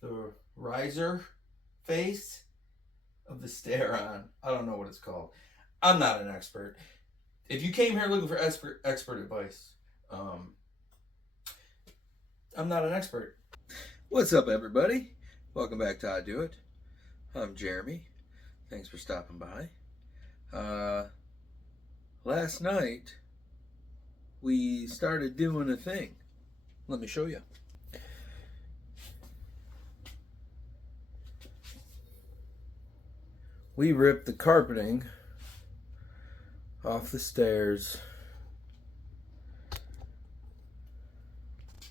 the riser face of the stair-on. I don't know what it's called. I'm not an expert. If you came here looking for expert advice, I'm not an expert. What's up, everybody? Welcome back to I Do It. I'm Jeremy. Thanks for stopping by. Last night, we started doing a thing. Let me show you. We ripped the carpeting off the stairs.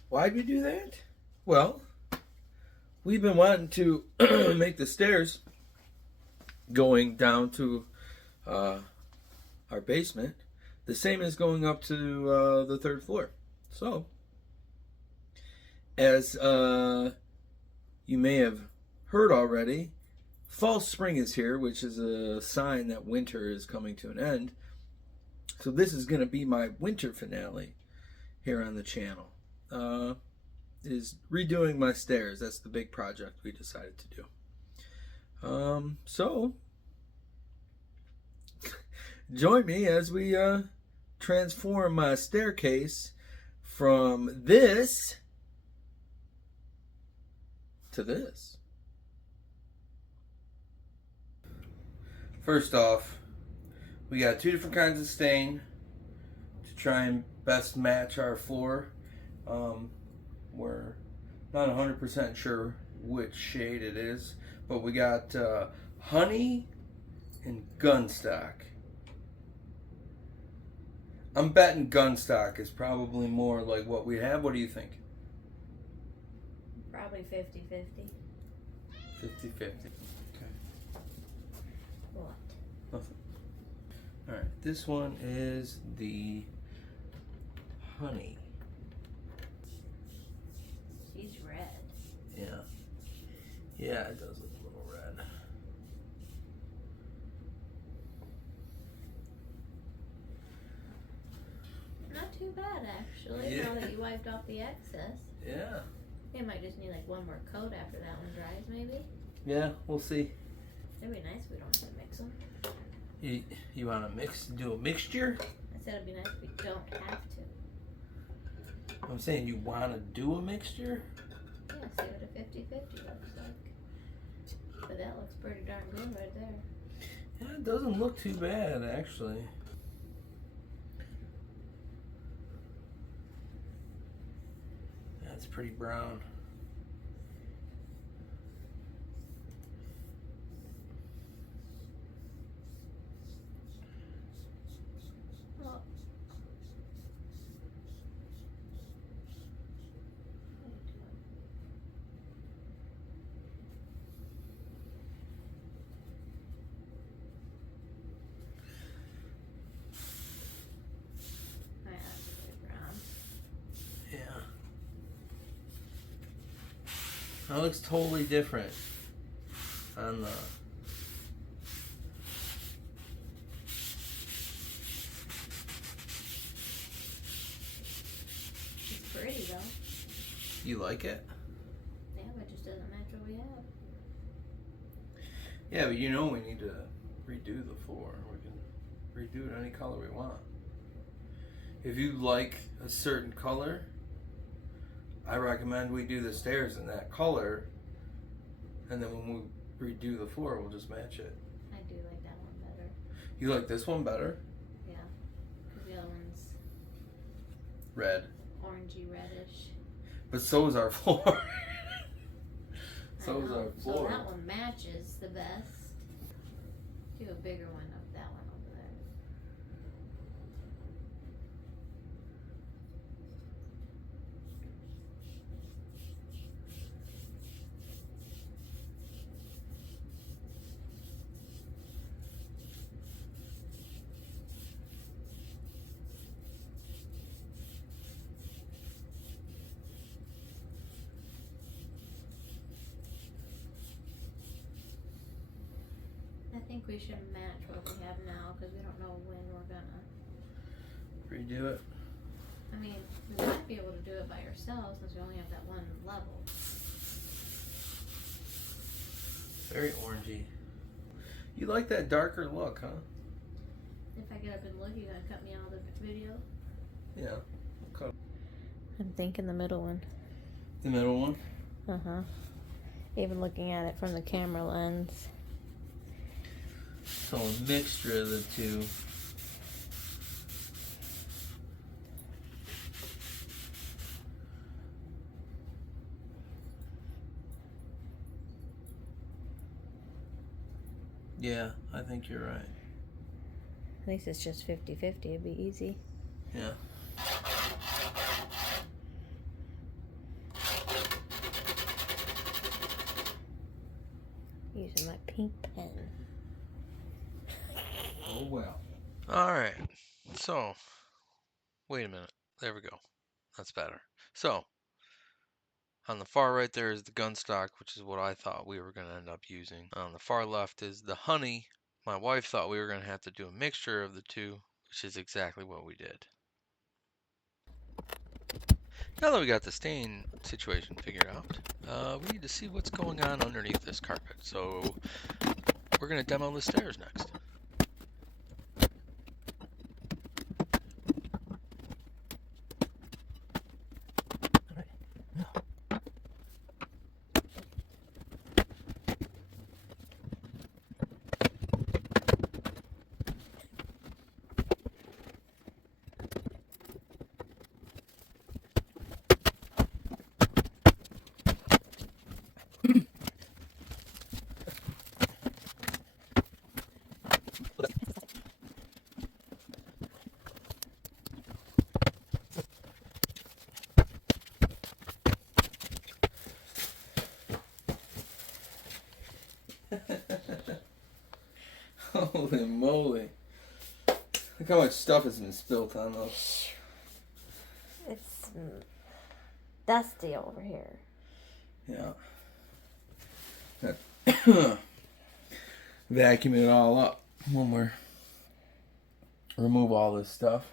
Why'd we do that? Well, we've been wanting to make the stairs going down to our basement the same as going up to the third floor. So, as you may have heard already, fall spring is here, which is a sign that winter is coming to an end. So this is going to be my winter finale here on the channel. Is redoing my stairs. That's the big project we decided to do. So join me as we transform my staircase from this to this. First off, we got two different kinds of stain to try and best match our floor. We're not 100% sure which shade it is, but we got honey and gunstock. I'm betting gunstock is probably more like what we have. What do you think? Probably 50-50. 50-50. Okay. What? Nothing. Alright, this one is the honey. She's red. Yeah. Yeah, it does look a little red. Not too bad, actually. Yeah. Now that you wiped off the excess. Yeah. You might just need like one more coat after that one dries, maybe. Yeah, we'll see. It'd be nice if we don't have to mix them. You want to do a mixture? I said it'd be nice if we don't have to. I'm saying you want to do a mixture? Yeah, see what a 50-50 looks like. But that looks pretty darn good right there. Yeah, it doesn't look too bad, actually. That's pretty brown. Well, yeah, that's pretty brown. Yeah. That looks totally different on the... It's pretty though. You like it? Yeah, but it just doesn't match what we have. Yeah, but you know we need to redo the floor. We can redo it any color we want. If you like a certain color, I recommend we do the stairs in that color, and then when we redo the floor, we'll just match it. I do like that one better. You like this one better? Yeah, because the other one's Red. orangey reddish. But so is our floor. I So is know. our floor. So that one matches the best. Do a bigger one of that one over there. I think we should match what we have now because we don't know when we're gonna. Redo it. I mean, we might be able to do it by ourselves since we only have that one level. Very orangey. You like that darker look, huh? If I get up and look, you gonna cut me out of the video? Yeah. Cut. I'm thinking the middle one. The middle one? Uh-huh. Even looking at it from the camera lens. So a mixture of the two. Yeah, I think you're right. At least it's just 50-50. It'd be easy. Yeah. Using my pink pen. Oh well. Alright, so, wait a minute. There we go. That's better. So, on the far right there is the gunstock, which is what I thought we were going to end up using. On the far left is the honey. My wife thought we were going to have to do a mixture of the two, which is exactly what we did. Now that we got the stain situation figured out, we need to see what's going on underneath this carpet. So, we're going to demo the stairs next. Holy moly. Look how much stuff has been spilt on those. It's dusty over here. Yeah. Vacuum it all up when we're remove all this stuff.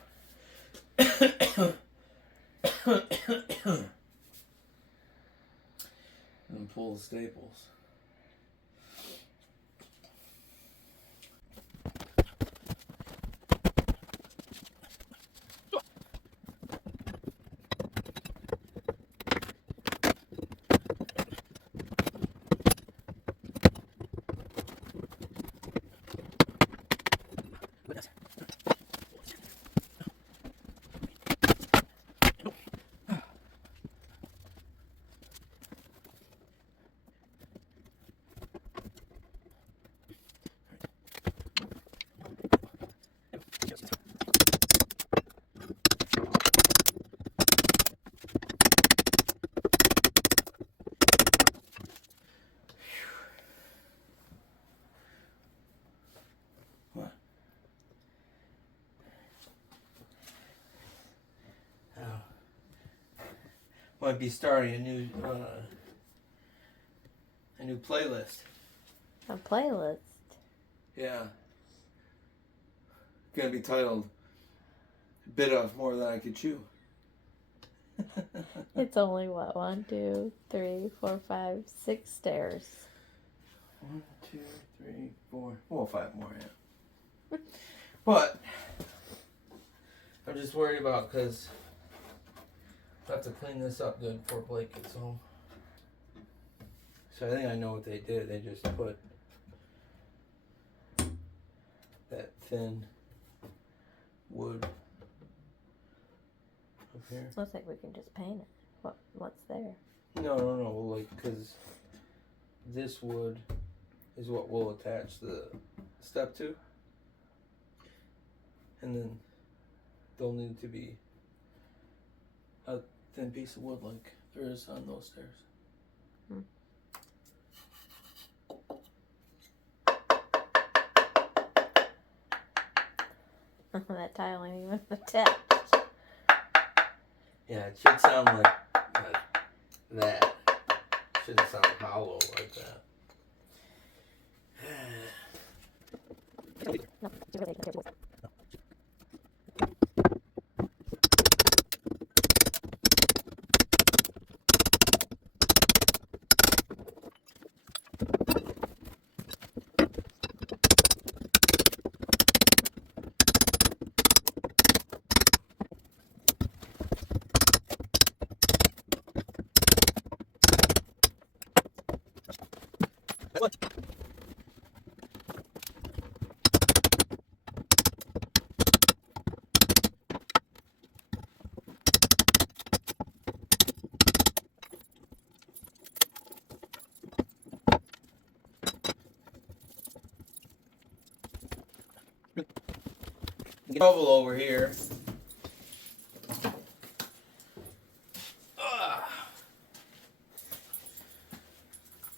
And pull the staples. Might be starting a new playlist. A playlist? Yeah. Gonna be titled "Bit of More Than I Could Chew." It's only what? 1, 2, 3, 4, 5, 6 stairs. 1, 2, 3, 4. Well, 5 more, yeah. But I'm just worried about because I have to clean this up good before Blake gets home. So I think I know what they did. They just put that thin wood up here. Looks like we can just paint it. What's there? No. Well, like, because this wood is what we'll attach the step to. And then there'll need to be a thin piece of wood like there is on those stairs. That tile ain't even attached. Yeah, it should sound like that. It shouldn't sound hollow like that. Shovel over here.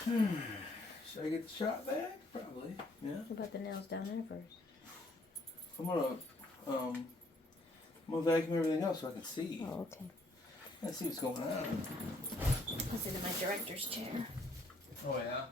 Should I get the shot back? Probably. Yeah. Put the nails down there first. I'm gonna vacuum everything else so I can see. Oh, okay. Let's see what's going on. I sit in my director's chair. Oh yeah.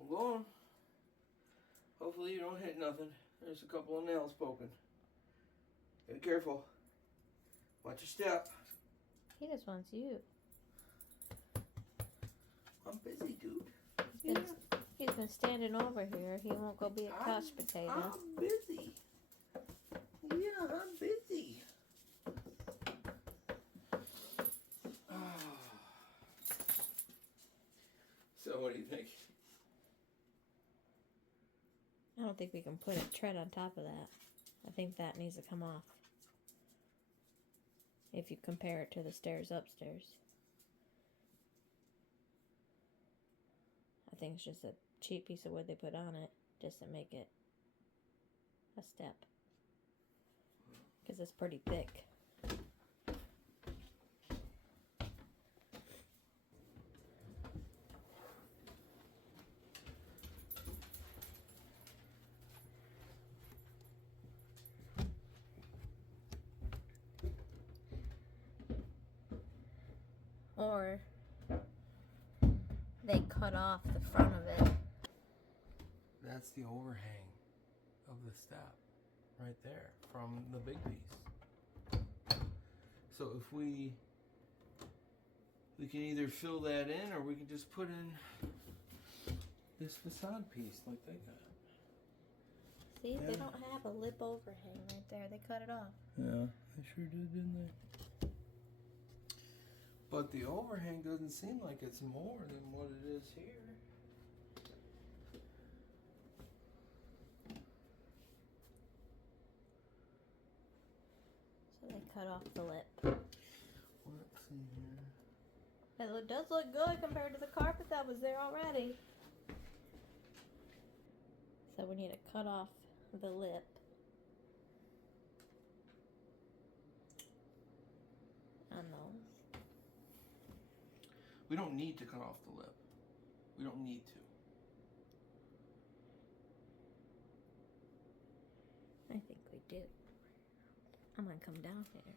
I'm going. Hopefully you don't hit nothing. There's a couple of nails poking. Be careful. Watch your step. He just wants you. I'm busy, dude. He's been standing over here. He won't go be a couch potato. I'm busy. Yeah, I'm busy. So what do you think? I don't think we can put a tread on top of that. I think that needs to come off. If you compare it to the stairs upstairs. I think it's just a cheap piece of wood they put on it just to make it a step. Because it's pretty thick. Or they cut off the front of it. That's the overhang of the step right there from the big piece. So if we can either fill that in or we can just put in this facade piece like they got. See, Yeah. they don't have a lip overhang right there. They cut it off. Yeah, they sure did, didn't they? But the overhang doesn't seem like it's more than what it is here. So they cut off the lip. Let's see here. It does look good compared to the carpet that was there already. So we need to cut off the lip. On those. We don't need to cut off the lip. We don't need to. I think we do. I'm gonna come down here.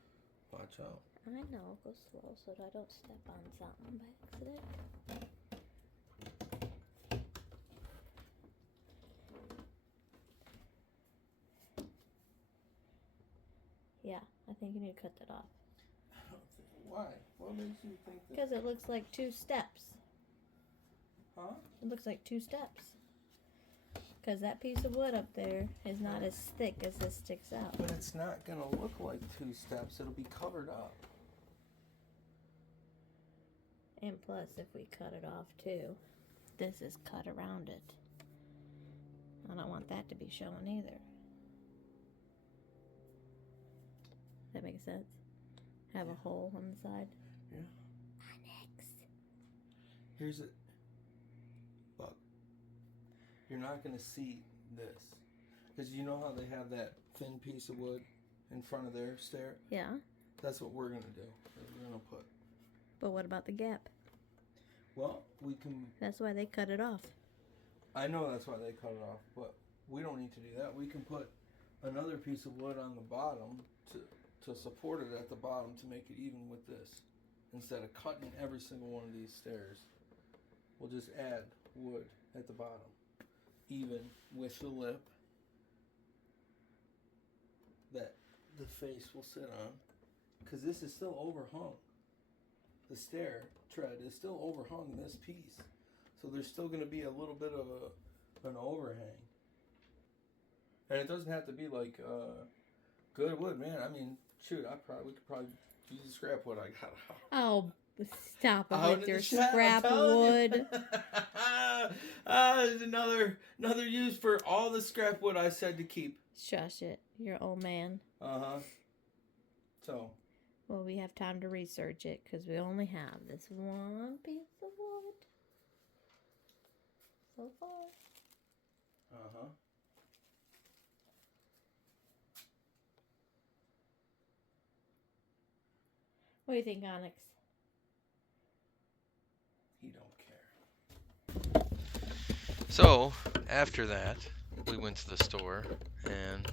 Watch out. I know, go slow so that I don't step on something by accident. Yeah, I think you need to cut that off. Why? What makes you think that? Because it looks like two steps. Huh? It looks like two steps. Because that piece of wood up there is not as thick as this sticks out. But it's not going to look like two steps. It'll be covered up. And plus, if we cut it off too, this is cut around it. I don't want that to be showing either. That makes sense? Have a hole on the side? Yeah. Next. Here's it. Bug. You're not going to see this. Because you know how they have that thin piece of wood in front of their stair. Yeah. That's what we're gonna do. We're gonna put. But what about the gap? Well, we can. That's why they cut it off. I know that's why they cut it off, but we don't need to do that. We can put another piece of wood on the bottom to support it at the bottom to make it even with this. Instead of cutting every single one of these stairs, we'll just add wood at the bottom, even with the lip that the face will sit on, because this is still overhung. The stair tread is still overhung this piece, so there's still going to be a little bit of an overhang. And it doesn't have to be like good wood, man. I mean, shoot, we could probably use the scrap wood I got out. Oh, stop it Out with in your the shed, I'm scrap telling you. wood. There's another use for all the scrap wood I said to keep. Shush it. You're an old man. Uh-huh. So. Well, we have time to research it because we only have this one piece of wood so far. Uh-huh. What do you think, Onyx? He don't care. So, after that, we went to the store and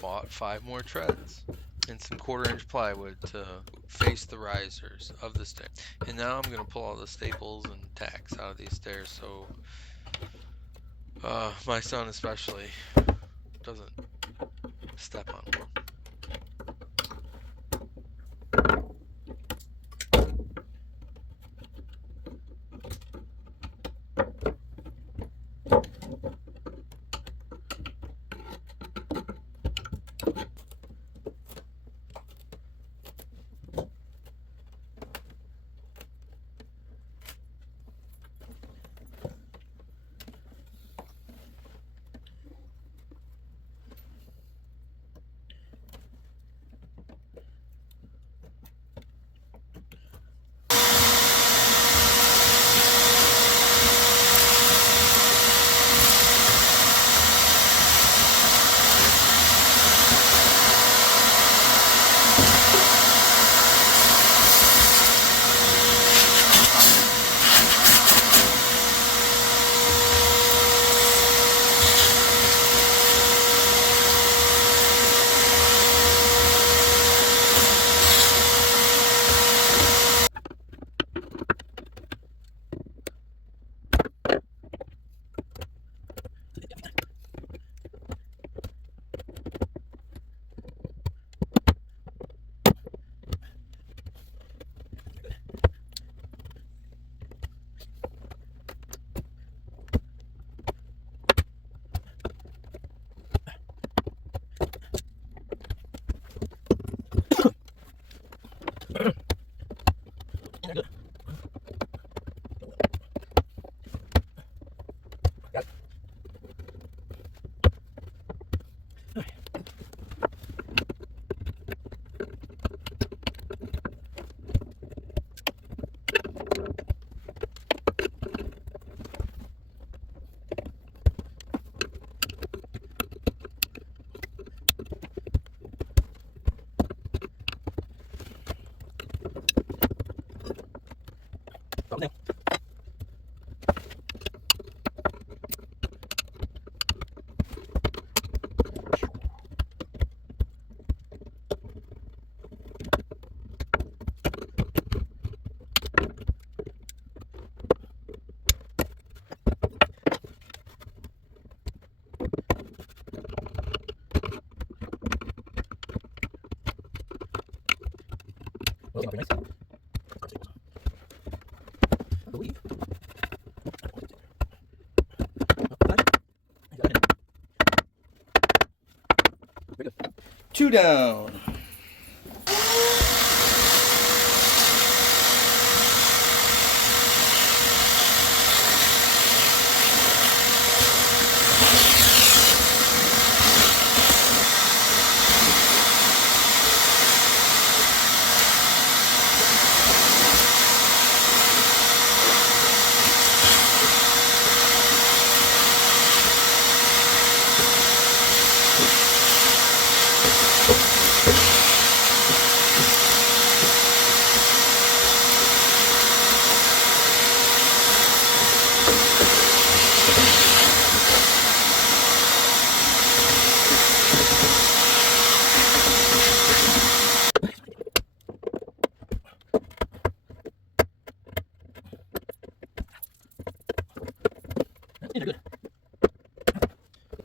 bought 5 more treads and some 1/4-inch plywood to face the risers of the stair. And now I'm going to pull all the staples and tacks out of these stairs so my son especially doesn't step on one. Well, nice. I believe. 2 down.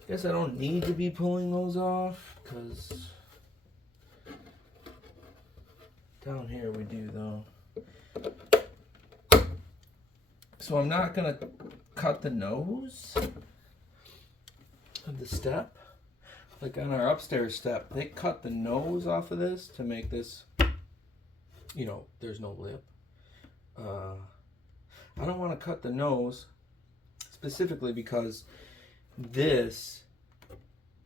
Guess I don't need to be pulling those off, because down here we do though. So I'm not going to cut the nose of the step. Like on our upstairs step, they cut the nose off of this to make this, you know, there's no lip. I don't want to cut the nose specifically because this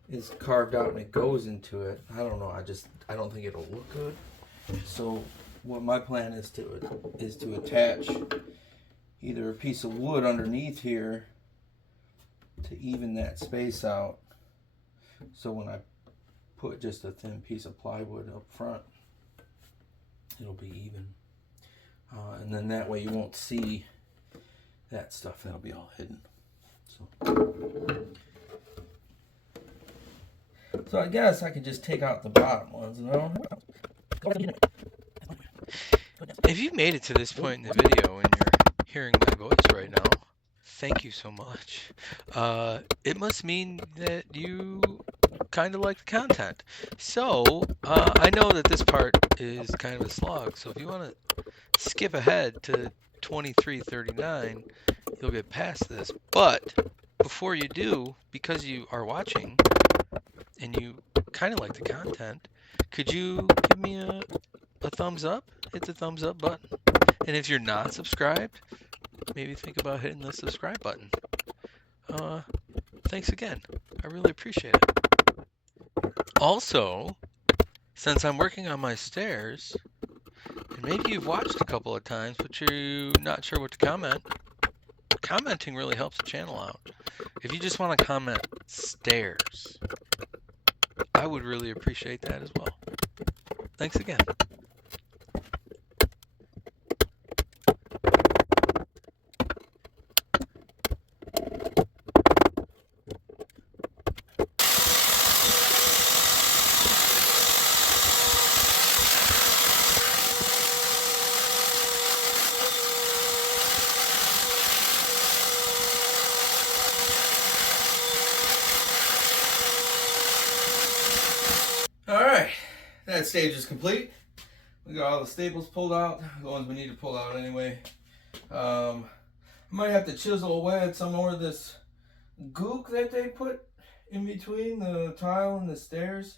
is carved out and it goes into it. I don't know. I don't think it'll look good. So what my plan is to attach either a piece of wood underneath here to even that space out. So when I put just a thin piece of plywood up front, it'll be even. And then that way you won't see that stuff. That'll be all hidden. So I guess I could just take out the bottom ones and I don't know. If you made it to this point in the video and you're hearing my voice right now, thank you so much. It must mean that you kind of like the content. So I know that this part is kind of a slog, so if you want to skip ahead to 23:39, you'll get past this. But before you do, because you are watching and you kind of like the content, could you give me a thumbs up? Hit the thumbs up button. And if you're not subscribed, maybe think about hitting the subscribe button. Thanks again. I really appreciate it. Also, since I'm working on my stairs, and maybe you've watched a couple of times, but you're not sure what to comment, commenting really helps the channel out. If you just want to comment stairs, I would really appreciate that as well. Thanks again. Alright, that stage is complete. We got all the staples pulled out, the ones we need to pull out anyway. I might have to chisel away at some more of this gook that they put in between the tile and the stairs.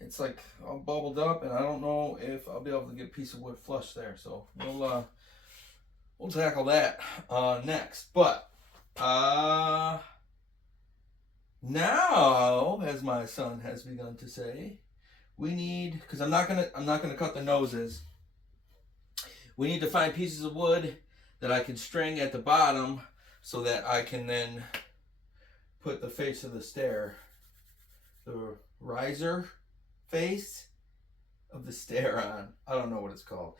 It's like all bubbled up, and I don't know if I'll be able to get a piece of wood flush there. So we'll tackle that next. But now, as my son has begun to say, we need, because I'm not gonna cut the noses. We need to find pieces of wood that I can string at the bottom so that I can then put the face of the stair, the riser face of the stair on. I don't know what it's called.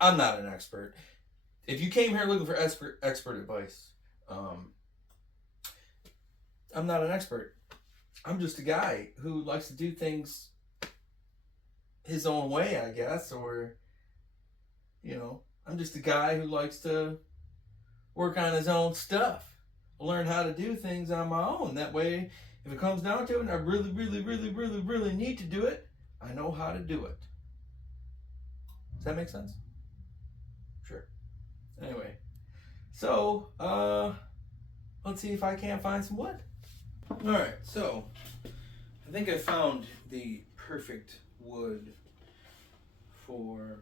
I'm not an expert. If you came here looking for expert advice, I'm not an expert. I'm just a guy who likes to do things his own way, I guess, or, you know, I'm just a guy who likes to work on his own stuff, learn how to do things on my own. That way, if it comes down to it and I really need to do it, I know how to do it. Does that make sense? Sure. Anyway, so let's see if I can't find some wood. Alright, so I think I found the perfect wood for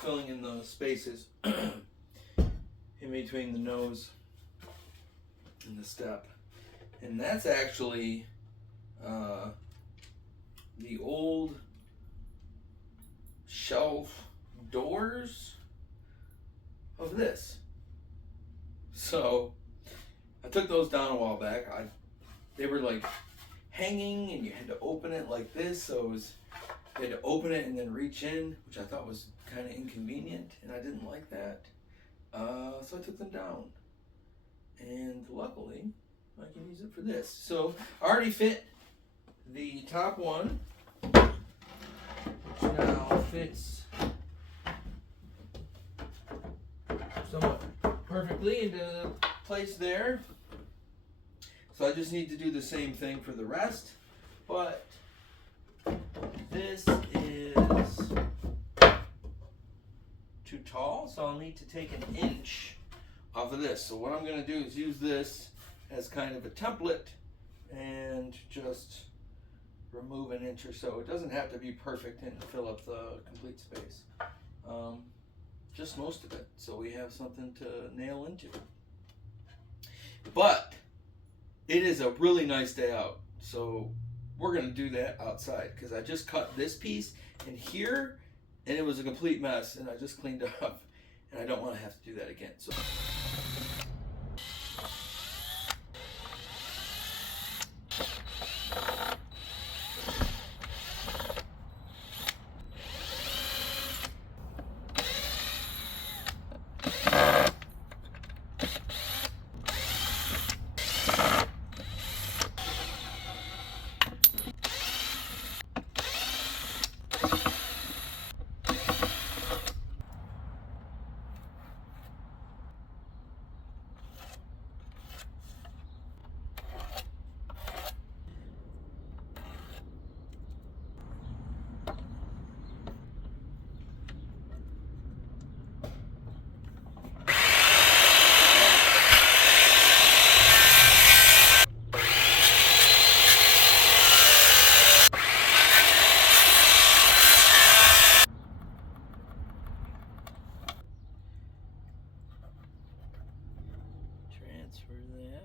filling in the spaces in between the nose and the step. And that's actually the old shelf doors of this. So I took those down a while back. They were like hanging and you had to open it like this, so it was, you had to open it and then reach in, which I thought was kind of inconvenient, and I didn't like that. So I took them down, and luckily I can use it for this. So I already fit the top one, which now fits somewhat perfectly into place there. So I just need to do the same thing for the rest, but this is too tall, so I'll need to take an inch off of this. So what I'm going to do is use this as kind of a template and just remove an inch or so. It doesn't have to be perfect and fill up the complete space. Just most of it, so we have something to nail into. But it is a really nice day out, so we're going to do that outside, because I just cut this piece in here and it was a complete mess, and I just cleaned it up, and I don't want to have to do that again. So transfer that.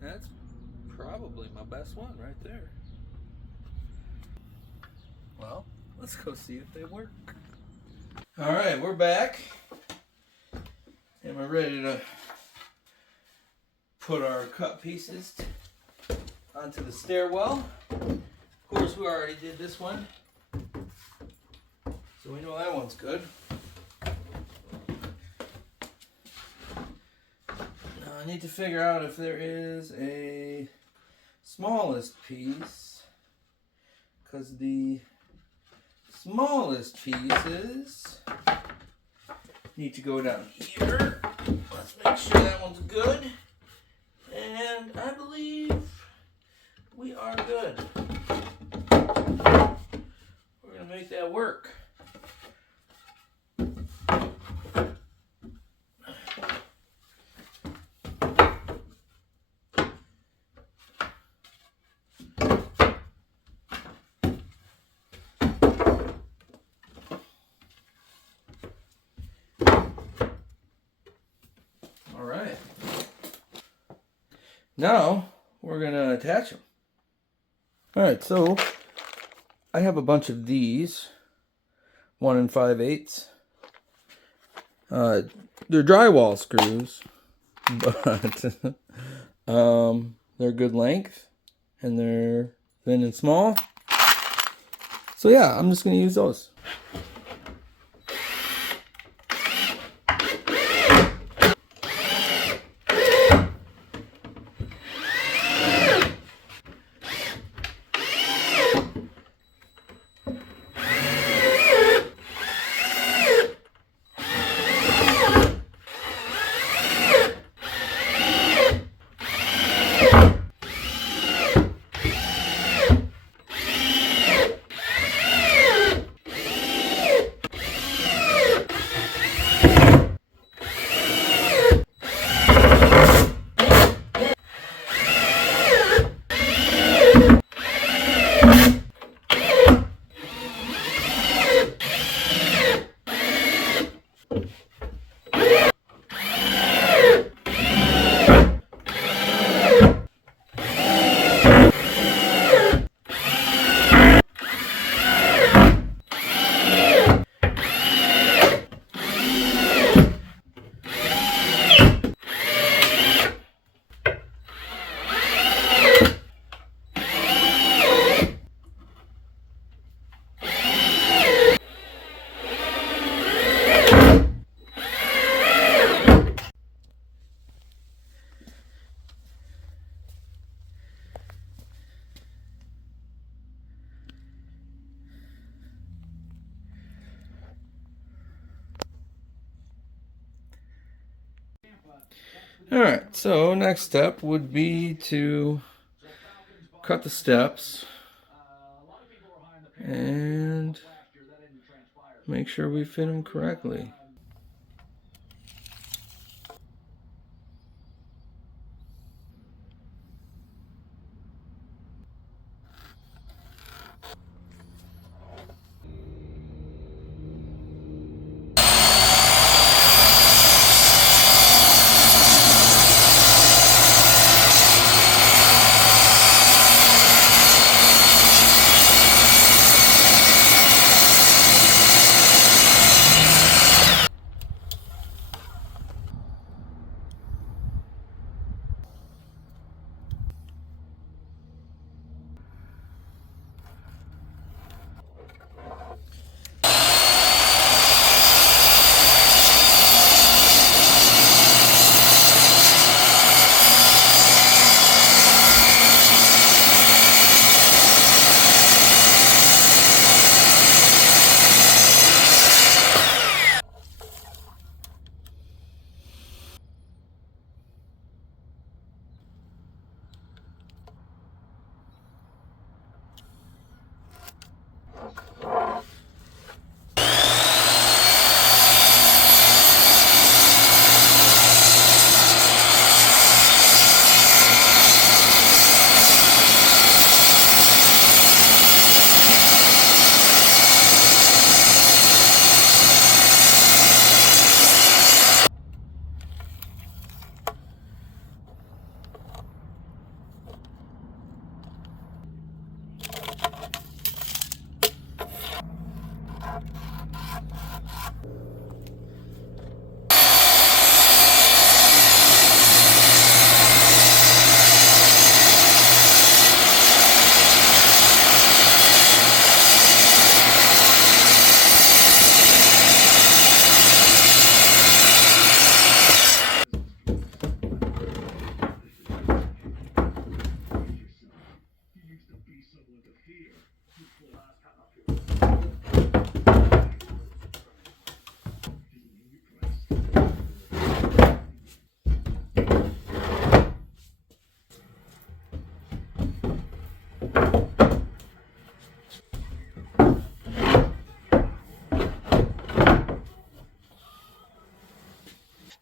That's probably my best one right there. Well, let's go see if they work. All right, we're back. And we're ready to put our cut pieces onto the stairwell. Of course, we already did this one, so we know that one's good. Now I need to figure out if there is a smallest piece, because the smallest pieces need to go down here. Let's make sure that one's good. And I believe we are good. We're going to make that work. All right. Now we're going to attach them. All right, so I have a bunch of these 1 5/8. They're drywall screws, but they're good length and they're thin and small. So yeah, I'm just going to use those. Alright, so next step would be to cut the steps and make sure we fit them correctly.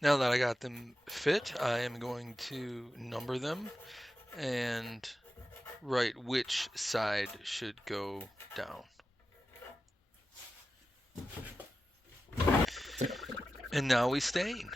Now that I got them fit, I am going to number them and write which side should go down. And now we stain.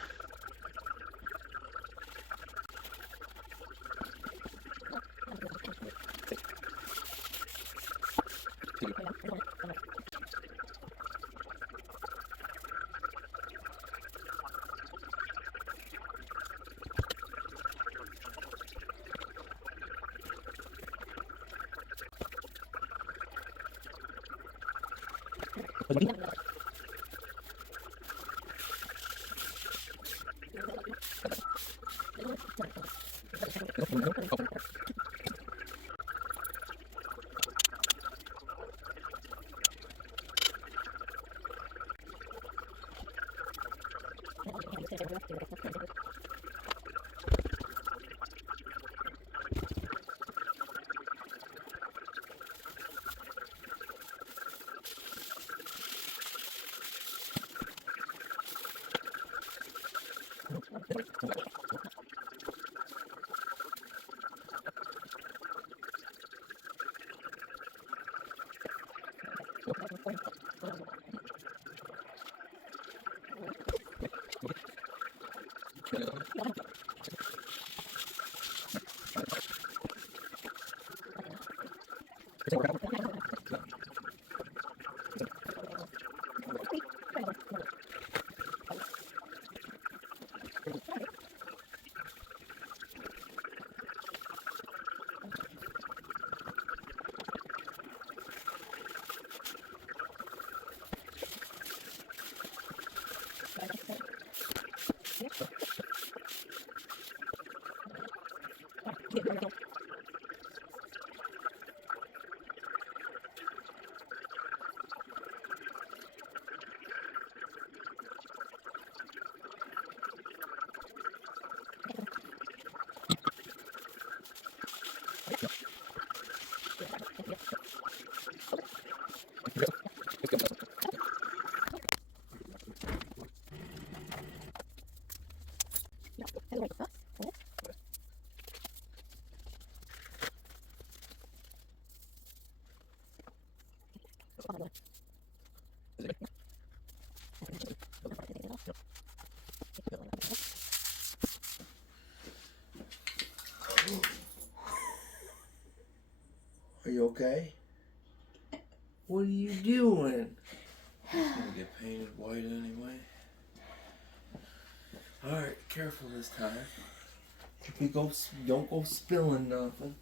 Are you okay? What are you doing? It's gonna get painted white anyway. Alright, careful this time. Don't go spilling nothing.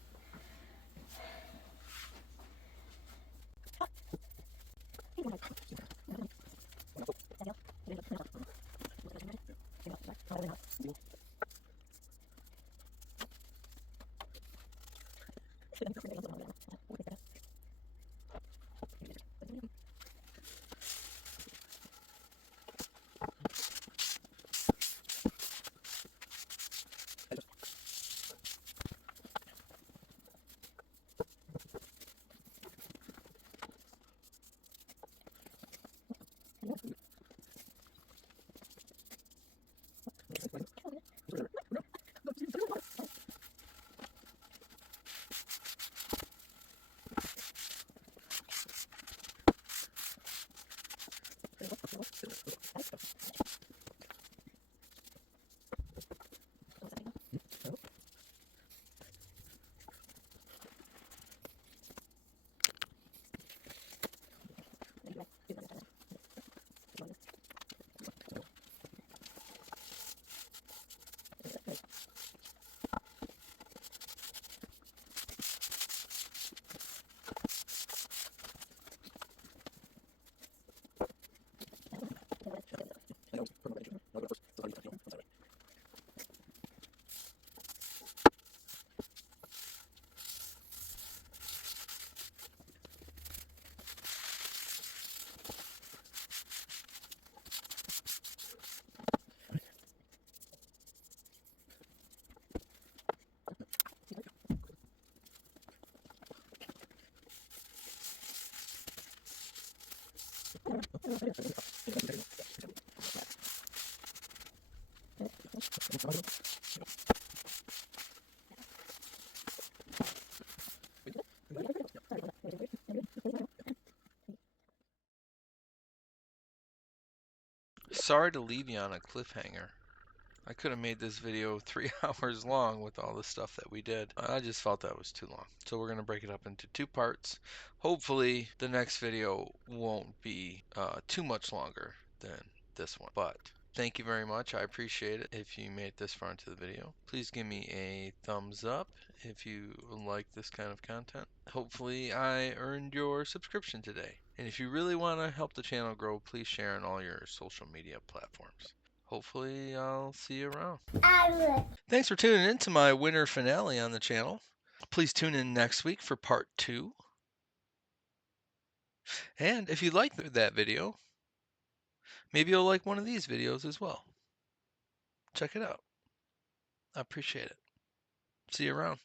Sorry to leave you on a cliffhanger. I could have made this video 3 hours long with all the stuff that we did. I just felt that was too long. So we're going to break it up into 2 parts. Hopefully the next video won't be too much longer than this one. But thank you very much. I appreciate it. If you made it this far into the video, please give me a thumbs up if you like this kind of content. Hopefully I earned your subscription today. And if you really want to help the channel grow, please share on all your social media platforms. Hopefully I'll see you around. Thanks for tuning in to my winter finale on the channel. Please tune in next week for part 2. And if you liked that video, maybe you'll like one of these videos as well. Check it out. I appreciate it. See you around.